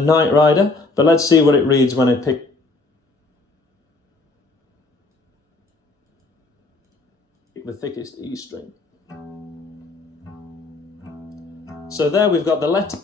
Knight Rider, but let's see what it reads when I pick the thickest E string. So there we've got the letter